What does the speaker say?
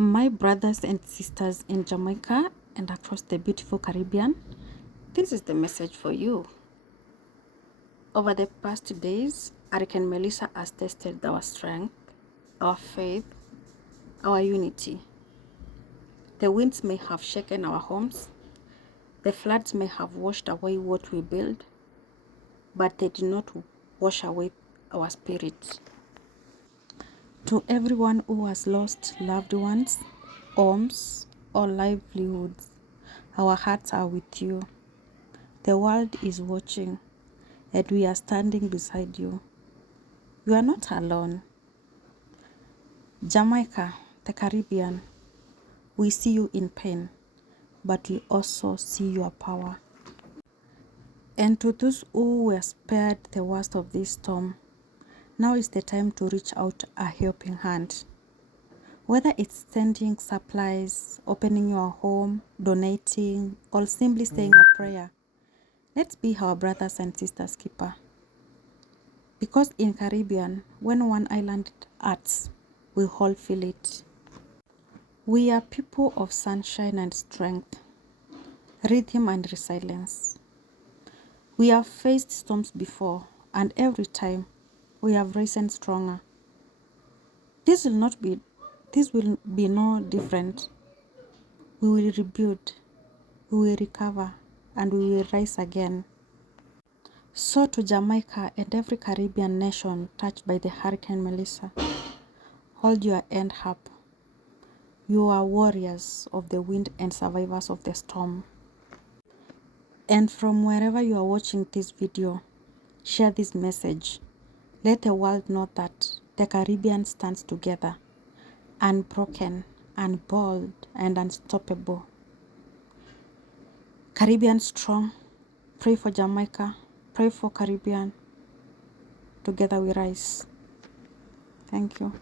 My brothers and sisters in Jamaica and across the beautiful Caribbean, this is the message for you. Over the past days, Hurricane Melissa has tested our strength, our faith, our unity. The winds may have shaken our homes, the floods may have washed away what we built, but they did not wash away our spirits. To everyone who has lost loved ones, homes, or livelihoods, our hearts are with you. The world is watching, and we are standing beside you. You are not alone. Jamaica, the Caribbean, we see you in pain, but we also see your power. And to those who were spared the worst of this storm, now is the time to reach out a helping hand. Whether it's sending supplies, opening your home, donating, or simply saying a prayer, let's be our brothers and sisters keeper. Because in Caribbean, when one island hurts, we all feel it. We are people of sunshine and strength, rhythm and resilience. We have faced storms before, and every time we have risen stronger. This will be no different. We will rebuild, we will recover, and we will rise again. So to Jamaica and every Caribbean nation touched by the Hurricane Melissa, hold your end up. You are warriors of the wind and survivors of the storm. And from wherever you are watching this video, share this message. Let the world know that the Caribbean stands together, unbroken, bold, and unstoppable. Caribbean strong. Pray for Jamaica. Pray for Caribbean. Together we rise. Thank you.